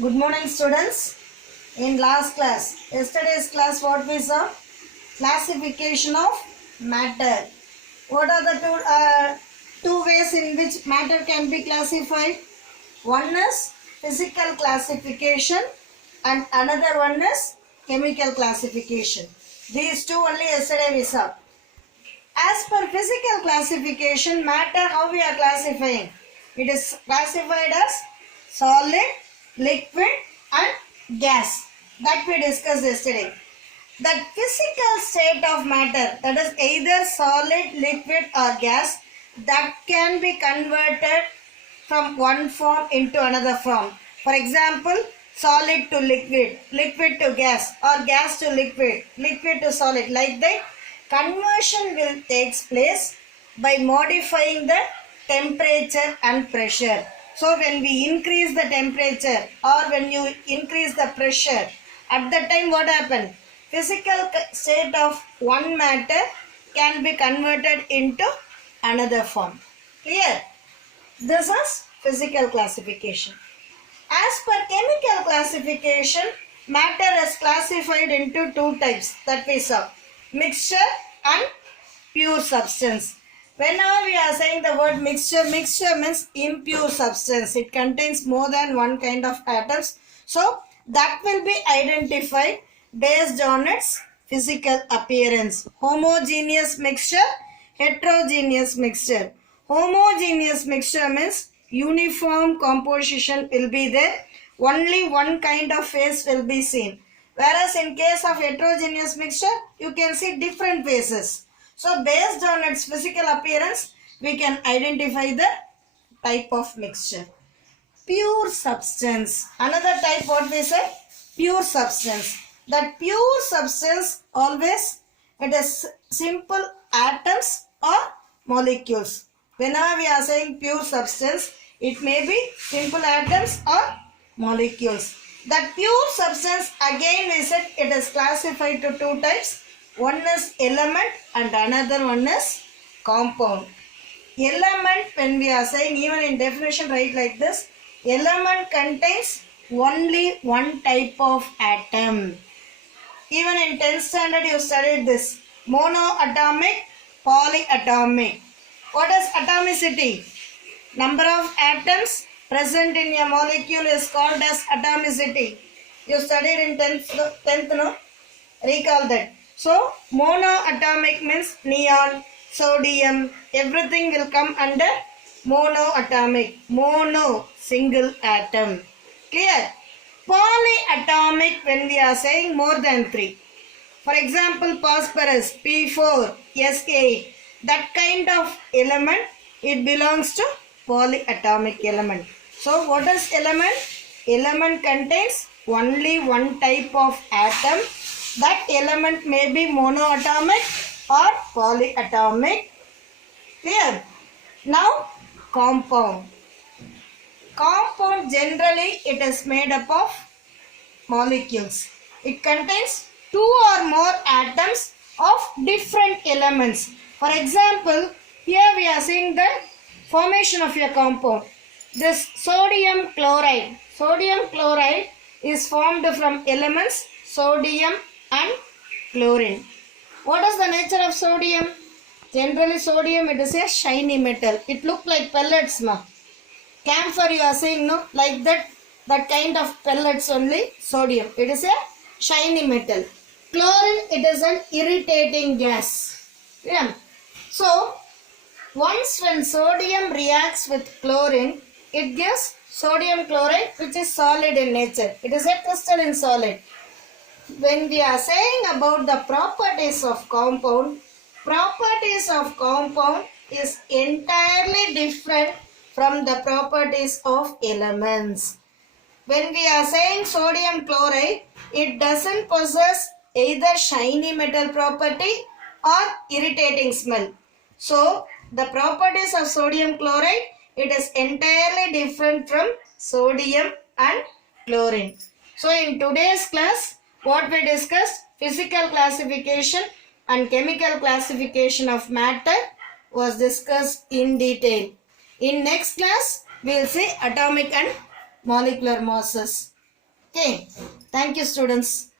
Good morning, students. In yesterday's class, what we saw? Classification of matter. What are the two ways in which matter can be classified? One is physical classification and another one is chemical classification. These two only yesterday we saw. As per physical classification, matter, how we are classifying? It is classified as solid, liquid and gas. That we discussed yesterday. The physical state of matter, that is either solid, liquid or gas, that can be converted from one form into another form. For example, solid to liquid, liquid to gas, or gas to liquid, liquid to solid. Like that, conversion will take place by modifying the temperature and pressure. So when we increase the temperature or when you increase the pressure, at that time what happens? Physical state of one matter can be converted into another form. Clear? This is physical classification. As per chemical classification, matter is classified into two types that we saw. Mixture and pure substance. Whenever we are saying the word mixture means impure substance. It contains more than one kind of atoms. So that will be identified based on its physical appearance. Homogeneous mixture, heterogeneous mixture. Homogeneous mixture means uniform composition will be there. Only one kind of phase will be seen. Whereas in case of heterogeneous mixture, you can see different phases. So based on its physical appearance, we can identify the type of mixture. Pure substance. Another type what we say? Pure substance. That pure substance always it is simple atoms or molecules. Whenever we are saying pure substance, it may be simple atoms or molecules. That pure substance, again we said it is classified to two types. One is element and another one is compound. Element, when we are saying, even in definition write like this, element contains only one type of atom. Even in 10th standard you studied this. Monoatomic, polyatomic. What is atomicity? Number of atoms present in a molecule is called as atomicity. You studied in 10th, no? Recall that. So, monoatomic means neon, sodium, everything will come under monoatomic. Mono, single atom. Clear? Polyatomic, when we are saying more than 3. For example, phosphorus, P4, S8. That kind of element, it belongs to polyatomic element. So, what is element? Element contains only one type of atom. That element may be monoatomic or polyatomic. Clear? Now, compound. Compound generally it is made up of molecules. It contains two or more atoms of different elements. For example, here we are seeing the formation of a compound. This sodium chloride. Sodium chloride is formed from elements sodium and chlorine. What is the nature of sodium? Generally sodium it is a shiny metal. It looks like pellets. Ma. Camphor you are saying no? Like that kind of pellets only sodium. It is a shiny metal. Chlorine it is an irritating gas. Yeah. So once when sodium reacts with chlorine, it gives sodium chloride which is solid in nature. It is a crystalline solid. When we are saying about the properties of compound is entirely different from the properties of elements. When we are saying sodium chloride, it doesn't possess either shiny metal property or irritating smell. So, the properties of sodium chloride, it is entirely different from sodium and chlorine. So, in today's class, what we discussed, physical classification and chemical classification of matter was discussed in detail. In next class, we will see atomic and molecular masses. Okay. Thank you, students.